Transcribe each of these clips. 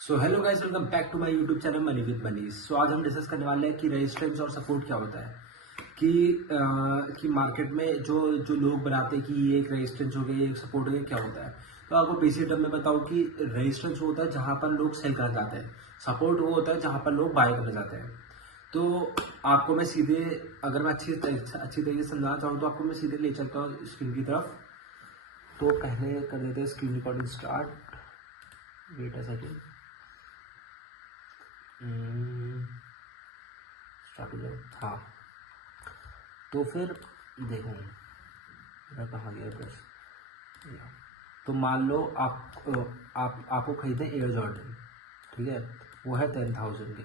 So hello guys, welcome back to my YouTube channel money with Manish. So आज हम discuss करने वाले हैं कि रेजिस्टेंस और सपोर्ट क्या होता है। कि मार्केट में जो जो लोग बनाते हैं कि ये एक रेजिस्टेंस हो गया, ये एक सपोर्ट हो गया, क्या होता है। तो आपको बेसिक टर्म में बताऊं कि रेजिस्टेंस होता है जहां पर लोग सेल करना चाहते हैं, सपोर्ट वो होता है जहां पर लोग बाय करना चाहते हैं। तो आपको मैं सीधे, अगर मैं अच्छी तरीके से समझाना चाहूँ तो आपको मैं सीधे ले चलता हूँ स्क्रीन की तरफ। तो पहले कर देते हैं screen recording start. Wait a second, start हो जाए। हाँ, तो फिर देखो मेरा कहाँ गया बस। तो मान लो आपको खरीदे एयर जॉर्डन, ठीक है। वो है 10,000 के,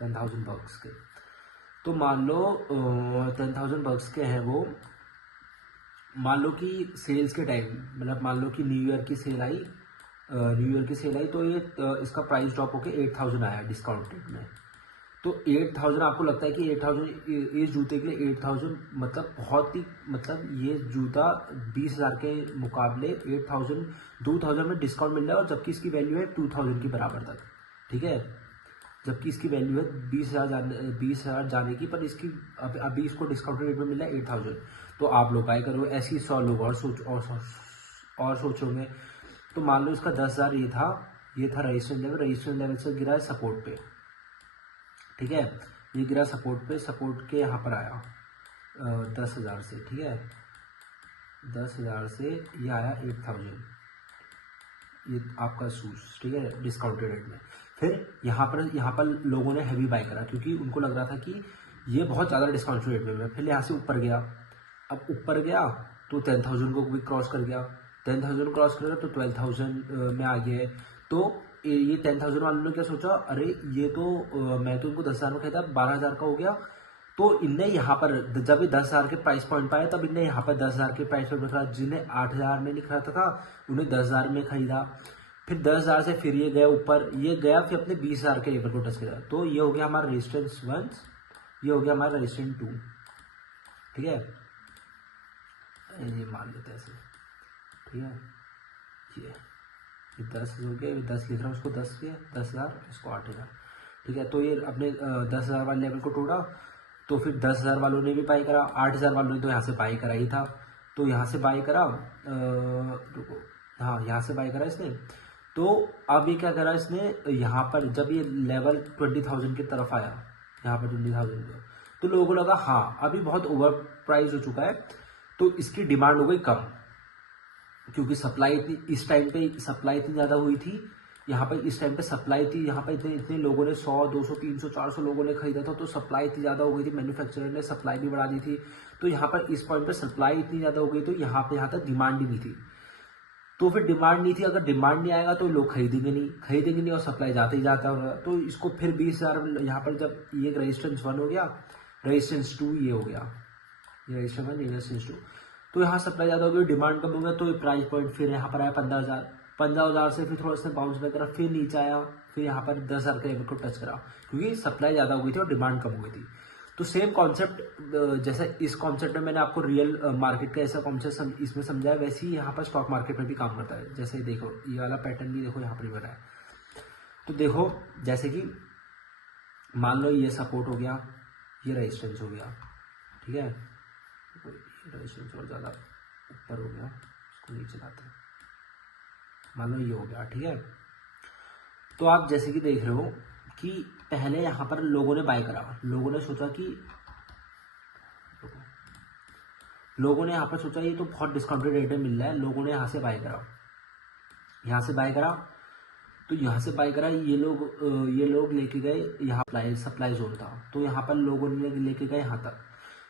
10,000 बक्स के। तो मान लो 10,000 बक्स के हैं वो। मान लो कि सेल्स के टाइम, मतलब मान लो कि न्यू ईयर की सेल आई, तो ये इसका प्राइस ड्रॉप होकर 8,000 आया डिस्काउंटेड में। तो 8,000 आपको लगता है कि 8,000 इस जूते के लिए 8,000 मतलब बहुत ही, मतलब ये जूता 20,000 के मुकाबले 8,000 2,000 में डिस्काउंट मिल रहा है, और जबकि इसकी वैल्यू है 2,000 के बराबर तक, ठीक है। जबकि इसकी वैल्यू है 20,000 जाने की, पर इसकी अभी इसको डिस्काउंटेड रेट में मिल रहा है 8,000। तो आप लोग बाय करो, ऐसे ही 100 लोग और सोचोगे। तो मान लो इसका 10,000 ये था रजिस्ट्रेशन लेवल से गिरा है सपोर्ट पे, ठीक है। ये गिरा सपोर्ट के यहाँ पर आया 10,000 से, ठीक है। 10,000 से ये आया 8,000, ये आपका शूज, ठीक है, डिस्काउंटेड रेट में। फिर यहाँ पर लोगों ने हैवी बाय करा, क्योंकि उनको लग रहा था कि ये बहुत ज़्यादा डिस्काउंटेड रेट में है। फिर यहाँ से ऊपर गया, अब ऊपर गया तो 10,000 को भी क्रॉस कर गया, 10,000 क्रॉस कर गया तो 12,000 में आ गया है। तो ये 10,000 वालों ने क्या सोचा, अरे ये तो मैं तो इनको 10,000 में खरीदा, 12,000 का हो गया। तो इनने यहाँ पर जब ये 10,000 के प्राइस पॉइंट पाए, तब इनने यहाँ पर 10,000 के प्राइस पॉइंट में खरीदा। जिन्हें 8,000 में नहीं खरीदा था उन्हें 10,000 में खरीदा। फिर 10,000 से फिर ये गया ऊपर, ये गया फिर अपने 20,000 के लेवल को टच किया। तो ये हो गया हमारा रेजिस्टेंस 1, ये हो गया हमारा रेजिस्टेंस 2, ठीक है। ये मान लेते हैं ऐसे, ठीक है। ये 10 हो गया, 10 लिख रहा हूँ, उसको 10 किया, 10,000, इसको 8,000, ठीक है। तो ये अपने 10,000 वाले लेवल को तोड़ा। तो फिर 10,000 वालों ने भी बाई करा, 8,000 वालों ने तो यहाँ से बाई करा ही था। तो यहाँ से बाई करा, रुको, हाँ यहाँ से बाई करा इसने। तो अब ये क्या करा इसने, यहाँ पर जब ये लेवल 20,000 की तरफ आया, यहाँ पर 20,000 का, तो लोगों को लगा हाँ अभी बहुत ओवर प्राइस हो चुका है, तो इसकी डिमांड हो गई कम। क्योंकि सप्लाई इतनी, इस टाइम पे सप्लाई इतनी ज़्यादा हुई थी, यहाँ पर इस टाइम पे सप्लाई थी, यहाँ पर इतने लोगों ने 100 200 300 400 लोगों ने खरीदा था, तो सप्लाई इतनी ज़्यादा हो गई थी, मैन्युफैक्चरर ने सप्लाई भी बढ़ा दी थी। तो यहाँ पर इस पॉइंट पे सप्लाई इतनी ज़्यादा हो गई, तो यहाँ तक डिमांड ही नहीं थी। तो फिर डिमांड नहीं थी, अगर डिमांड नहीं आएगा तो लोग खरीदेंगे नहीं, और सप्लाई जाते ही जाता होगा। तो इसको फिर 20,000 यहाँ पर, जब ये रेजिस्टेंस 1 हो गया, रेजिस्टेंस 2 ये हो गया, ये रेजिस्टेंस 1 रेजिस्टेंस 2। तो यहाँ सप्लाई ज़्यादा हो गई, डिमांड कम हो गया, तो ये प्राइस पॉइंट फिर यहाँ पर आया 15,000 से फिर थोड़ा सा बाउंस बैक करा, फिर नीचे आया, फिर यहाँ पर 10,000 के लेवल को टच करा, क्योंकि सप्लाई ज़्यादा हो गई थी और डिमांड कम हो गई थी। तो सेम कॉन्सेप्ट, जैसे इस कॉन्सेप्ट में मैंने आपको रियल मार्केट का ऐसा कॉन्सेप्ट इसमें समझाया, वैसे ही यहाँ पर स्टॉक मार्केट में भी काम करता है। जैसे देखो ये वाला पैटर्न भी देखो यहाँ पर भी बना है। तो देखो जैसे कि मान लो ये सपोर्ट हो गया, ये रेजिस्टेंस हो गया, ठीक है। रेजिस्टेंस और ज़्यादा ऊपर हो गया, इसको नीचे लाते हैं, मान लो ये हो गया, ठीक है। तो आप जैसे कि देख रहे हो कि पहले यहाँ पर लोगों ने बाय करा, लोगों ने यहाँ पर सोचा ये तो बहुत डिस्काउंटेड रेट में मिल रहा है, लोगों ने यहाँ से बाय करा, तो यहाँ से बाय करा। ये लोग लेके गए, यहाँ सप्लाई जोन था, तो यहाँ पर लोगों ने लेके गए यहाँ तक,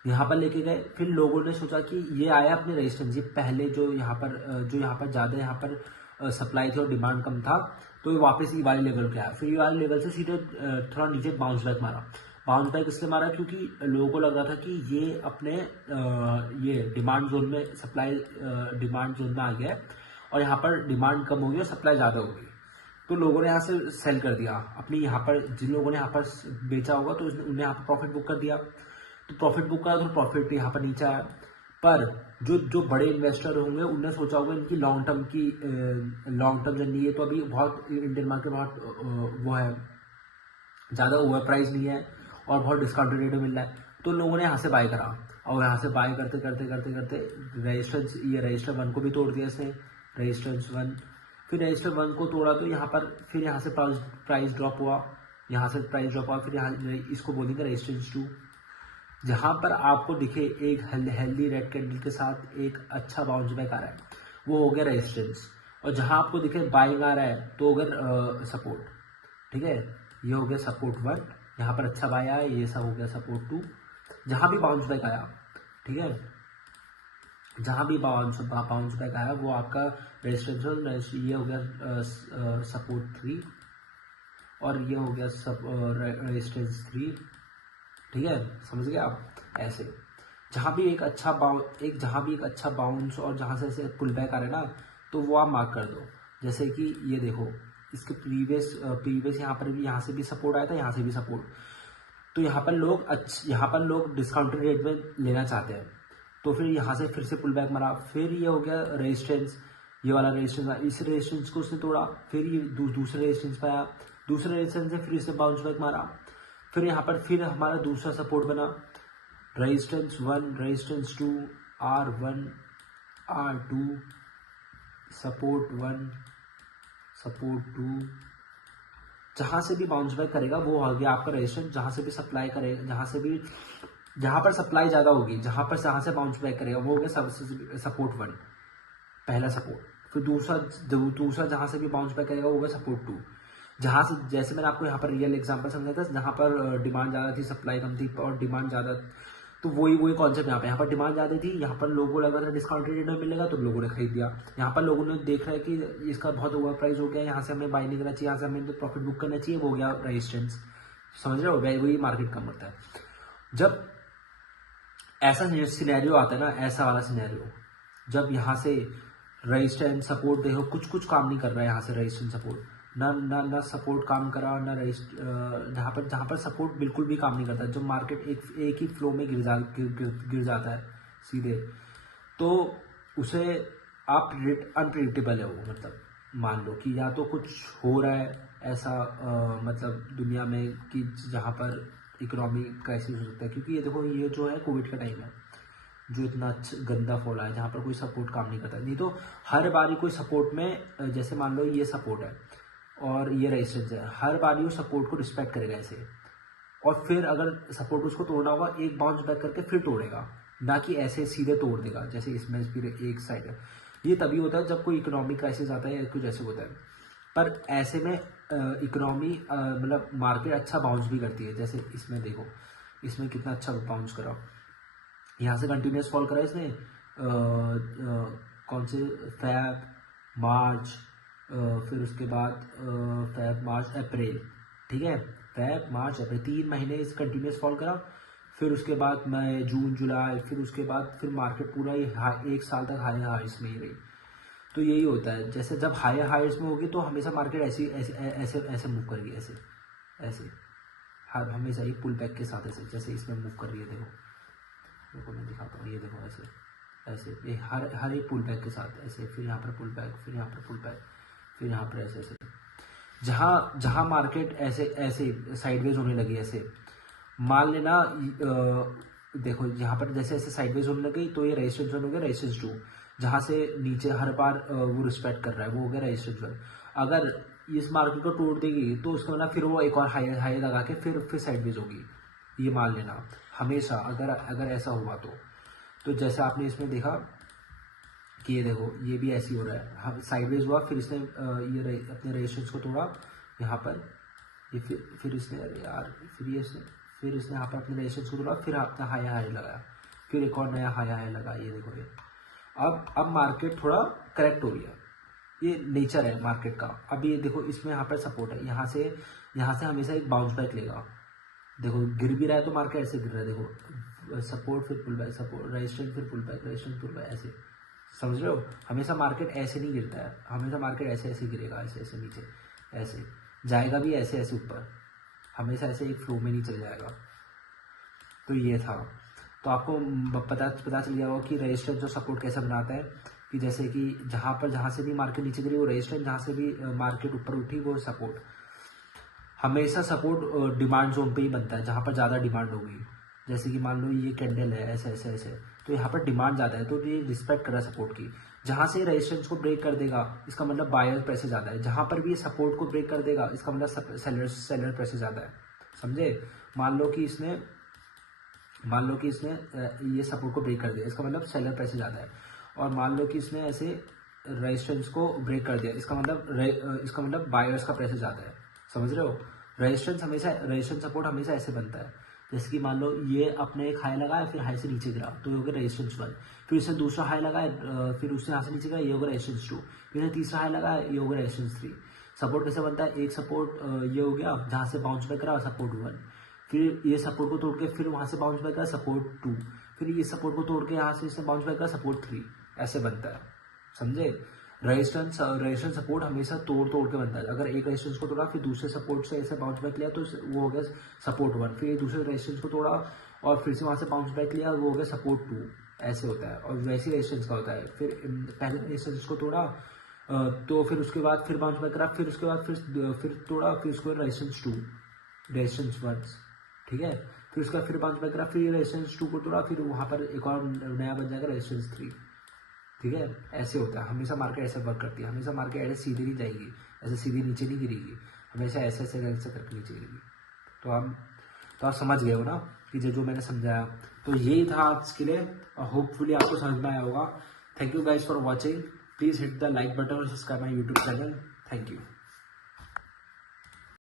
यहाँ पर लेके गए। फिर लोगों ने सोचा कि ये आया अपने रेजिस्टेंस, ये पहले जो यहाँ पर ज़्यादा यहाँ पर सप्लाई थी और डिमांड कम था, तो ये वापस ये वाले लेवल पे आया। फिर ये वाले लेवल से सीधे थोड़ा नीचे बाउंस बैक मारा। बाउंस बैक इसलिए मारा क्योंकि लोगों को लग रहा था कि ये अपने ये डिमांड जोन में, डिमांड जोन में आ गया है, और यहाँ पर डिमांड कम होगी और सप्लाई ज़्यादा होगी। तो लोगों ने यहाँ से सेल कर दिया अपनी, यहाँ पर जिन लोगों ने यहाँ पर बेचा होगा तो उन्हें यहाँ पर प्रॉफिट बुक कर दिया। तो प्रॉफिट बुक करा तो प्रॉफिट यहाँ पर नीचे आया। पर जो जो बड़े इन्वेस्टर होंगे उनने सोचा होगा इनकी लॉन्ग टर्म जर्नी है, तो अभी बहुत इंडियन मार्केट बहुत वो है, ज़्यादा ओवर प्राइस नहीं है और बहुत डिस्काउंटेड रेट में मिल रहा है, तो लोगों ने यहाँ से बाय करा। और यहाँ से बाय करते करते करते करते रजिस्टर 1 को भी तोड़ दिया इसने, रजिस्टर 1, फिर रजिस्टर 1 को तोड़ा तो यहाँ पर फिर यहाँ से प्राइस ड्रॉप हुआ, यहाँ से प्राइस ड्रॉप हुआ, फिर यहाँ इसको बोलेंगे रजिस्टेंस 2। जहाँ पर आपको दिखे एक हेल्दी रेड कैंडल के साथ एक अच्छा बाउंस बैक आ रहा है, वो हो गया रेजिस्टेंस। और जहाँ आपको दिखे बाइंग आ रहा है तो हो गया सपोर्ट। ठीक है, ये हो गया सपोर्ट 1, यहाँ पर अच्छा बाय आया, ये सब हो गया सपोर्ट 2। जहाँ भी बाउंस बैक आया, ठीक है, जहाँ भी बाउंस बैक आया वो आपका रेजिस्टेंस, ये हो गया सपोर्ट 3 और ये हो गया रेजिस्टेंस 3। ठीक है, समझ गए आप। ऐसे जहाँ भी एक अच्छा बाउंस और जहाँ से ऐसे पुल बैक आ रहा है ना, तो वो आप मार्क कर दो। जैसे कि ये देखो, इसके प्रीवियस यहाँ पर भी, यहाँ से भी सपोर्ट आया था, यहाँ से भी सपोर्ट, तो यहाँ पर लोग डिस्काउंटेड रेट में लेना चाहते हैं, तो फिर यहाँ से फिर से पुल बैक मारा, फिर ये हो गया रेजिस्टेंस, ये वाला रेजिस्टेंस, इस रेजिस्टेंस को उसने तोड़ा, फिर ये दूसरे रेजिस्टेंस पे आया, दूसरे रेजिस्टेंस से फिर इसने बाउंस बैक मारा, फिर यहाँ पर फिर हमारा दूसरा सपोर्ट बना, resistance 1, resistance 2, R1, R2, support 1, support 2। जहाँ से भी बाउंस बैक करेगा वो हो गया आपका रेजिस्टेंस। जहाँ से भी सप्लाई करेगा, जहाँ पर सप्लाई ज़्यादा होगी, जहाँ से बाउंस बैक करेगा वो हो गया सपोर्ट 1, पहला सपोर्ट। फिर दूसरा जहाँ से भी बाउंस बैक करेगा वो होगा सपोर्ट 2। जहाँ से, जैसे मैंने आपको यहाँ पर रियल एग्जांपल समझाया था, जहाँ पर डिमांड ज़्यादा थी, सप्लाई कम थी, और डिमांड ज़्यादा, तो वही कॉन्सेप्ट यहाँ पर डिमांड ज़्यादा थी, यहाँ पर लोगों को लगा था डिस्काउंटेड रेट में मिलेगा तो लोगों ने खरीद दिया। यहाँ पर लोगों ने देख रहा है कि इसका बहुत ओवर प्राइस हो गया, यहाँ से हमें बाई नहीं करना चाहिए, यहाँ से हमें तो प्रॉफिट बुक करना चाहिए, वो हो गया रेजिस्टेंस। समझ रहे हो, वही मार्केट कम होता है। जब ऐसा सिनेरियो आता है ना, ऐसा वाला सिनेरियो, जब यहाँ से रेजिस्टेंस सपोर्ट देखो कुछ काम नहीं कर रहा है, यहाँ से रेजिस्टेंस सपोर्ट ना सपोर्ट काम करा, ना जहाँ पर सपोर्ट बिल्कुल भी काम नहीं करता, जब मार्केट एक ही फ्लो में गिर जाता है सीधे, तो उसे आप अनप्रिडिक्टेबल है वो, मतलब मान लो कि या तो कुछ हो रहा है ऐसा मतलब दुनिया में कि जहाँ पर इकोनॉमी क्राइसिस हो सकता है, क्योंकि ये देखो, ये जो है कोविड का टाइम है जो इतना गंदा फॉल है, जहाँ पर कोई सपोर्ट काम नहीं करता। नहीं तो हर बारी कोई सपोर्ट में, जैसे मान लो ये सपोर्ट है और ये रेजिस्टेंस है, हर बारी वो सपोर्ट को रिस्पेक्ट करेगा ऐसे, और फिर अगर सपोर्ट उसको तोड़ना होगा एक बाउंस बैक करके फिर तोड़ेगा, ना कि ऐसे सीधे तोड़ देगा जैसे इसमें फिर एक साइड है। ये तभी होता है जब कोई इकोनॉमिक क्राइसिस आता है या कुछ ऐसे होता है, पर ऐसे में इकोनॉमी मतलब मार्केट अच्छा बाउंस भी करती है। जैसे इसमें देखो, इसमें कितना अच्छा बाउंस करा, यहाँ से कंटिन्यूस फॉल करा इसने, कौन से फैब, मार्च, फिर उसके बाद फैब, मार्च, अप्रैल, ठीक है, फैब, मार्च, अप्रैल, 3 महीने इस कंटिन्यूस फॉल करा। फिर उसके बाद मई, जून, जुलाई, फिर उसके बाद फिर मार्केट पूरा एक साल तक हाई हाइस में ही रही। तो यही होता है, जैसे जब हाई हाइस में होगी तो हमेशा मार्केट ऐसे ऐसे ऐसे मूव करेगी, ऐसे ऐसे हमेशा एक पुल बैक के साथ, ऐसे जैसे इसमें मूव कर रही है। देखो मैं दिखाता हूँ, ये देखो ऐसे ऐसे, ये हर एक पुल बैक के साथ ऐसे, फिर यहाँ पर पुल बैक, फिर यहाँ पर पुल बैक, फिर यहाँ पर ऐसे ऐसे। जहाँ मार्केट ऐसे ऐसे साइडवेज होने लगी, ऐसे मान लेना, देखो यहाँ पर जैसे ऐसे साइडवेज होने लगी, तो ये रेजिस्टेंस 1 हो गया, रेजिस्टेंस 2, जहाँ से नीचे हर बार वो रिस्पेक्ट कर रहा है, वो हो गया रेजिस्टेंस 1। अगर इस मार्केट को तोड़ देगी तो उसका मतलब फिर वो एक और हाई लगा के फिर साइडवेज होगी, ये मान लेना हमेशा, अगर ऐसा हुआ तो जैसे आपने इसमें देखा कि ये देखो, ये भी ऐसे ही हो रहा है, साइडवेज हुआ, फिर इसने ये अपने रेजिस्टेंस को तोड़ा यहाँ पर, ये फिर इसने, अरे यार, फिर इसने यहाँ पर अपने रेजिस्टेंस को तोड़ा, फिर अपना हाई लगाया, फिर एक और नया हाई लगा। ये देखो, ये अब मार्केट थोड़ा करेक्ट हो रही है, ये नेचर है मार्केट का। अब ये देखो, इसमें यहाँ पर सपोर्ट है, यहाँ से हमेशा एक बाउंस बैक लेगा। देखो गिर भी रहा है तो मार्केट ऐसे गिर रहा है, देखो सपोर्ट फिर पुल बैक, सपोर्ट रेजिस्टेंस फिर pull back, resistance pull back, ऐसे। समझ रहे हो, हमेशा मार्केट ऐसे नहीं गिरता है, हमेशा मार्केट ऐसे ऐसे गिरेगा, ऐसे ऐसे नीचे, ऐसे जाएगा भी, ऐसे ऐसे ऊपर, हमेशा ऐसे एक फ्लो में नहीं चल जाएगा। तो ये था। तो आपको पता चल गया होगा कि रेजिस्टेंस और सपोर्ट कैसे बनाता है, कि जैसे कि जहाँ से भी मार्केट नीचे गिरी वो रेजिस्टेंस, जहाँ से भी मार्केट ऊपर उठी वो सपोर्ट। हमेशा सपोर्ट डिमांड जोन पे ही बनता है, जहाँ पर ज़्यादा डिमांड होगी। जैसे कि मान लो ये कैंडल है ऐसे ऐसे ऐसे, तो यहाँ पर डिमांड ज़्यादा है तो ये रिस्पेक्ट कर रहा है सपोर्ट की। जहाँ से रेजिस्टेंस को ब्रेक कर देगा इसका मतलब बायर प्रेशर ज़्यादा है, जहाँ पर भी ये सपोर्ट को ब्रेक कर देगा इसका मतलब सेलर प्रेशर ज़्यादा है। समझे? मान लो कि इसने ये सपोर्ट को ब्रेक कर दिया, इसका मतलब सेलर प्रेशर ज़्यादा है। और मान लो कि इसने ऐसे रेजिस्टेंस को ब्रेक कर दिया, इसका मतलब बायर्स का प्रेशर ज़्यादा है। समझ रहे हो? रेजिस्टेंस सपोर्ट हमेशा ऐसे बनता है। जैसे कि मान लो ये अपने एक हाई लगाया, फिर हाई से नीचे गिरा तो ये हो गया रेजिस्टेंस 1, फिर इसने दूसरा हाई लगाया, फिर उससे यहाँ से नीचे गिरा, ये होगा रेजिस्टेंस 2, फिर इसने तीसरा हाई लगाया, ये होगा रेजिस्टेंस 3। सपोर्ट कैसे बनता है? एक सपोर्ट ये हो गया जहाँ से बाउंस बैक करा, सपोर्ट 1, फिर ये सपोर्ट को तोड़ के फिर वहाँ से बाउंस बैक करा, सपोर्ट 2, फिर ये सपोर्ट को तोड़ के यहाँ से इसने बाउंस बैक करा, सपोर्ट 3, ऐसे बनता है। समझे? रेजिस्टेंस सपोर्ट हमेशा तोड़ के बनता है। अगर एक रेजिस्टेंस को तोड़ा फिर दूसरे सपोर्ट से ऐसे बाउंस बैक लिया तो वो हो गया सपोर्ट 1, फिर दूसरे रेजिस्टेंस को तोड़ा और फिर से वहाँ से बाउंस बैक लिया, वो हो गया सपोर्ट 2, ऐसे होता है। और वैसे रेजिस्टेंस का होता है, फिर पहले रेजिस्टेंस को तोड़ा तो फिर उसके बाद फिर बाउंस बैक करा, फिर उसके बाद फिर तोड़ा, फिर उसके बाद रेजिस्टेंस 2, रेजिस्टेंस 1, ठीक है, फिर उसका फिर बाउंस बैक करा, फिर रेजिस्टेंस 2 को तोड़ा, फिर वहाँ पर एक और नया बन जाएगा रेजिस्टेंस 3, ठीक है। ऐसे होता है, हमेशा मार्केट ऐसे वर्क करती है, हमेशा मार्केट ऐसे सीधी नहीं जाएगी, ऐसे सीधी नीचे नहीं गिरेगी, हमेशा ऐसे करके नीचे गिरेगी। तो आप समझ गए हो ना कि जो मैंने समझाया। तो यही था आज के लिए, होपफुली आपको समझ में आया होगा। Thank you guys for watching, please hit the like button और subscribe my YouTube channel. Thank you.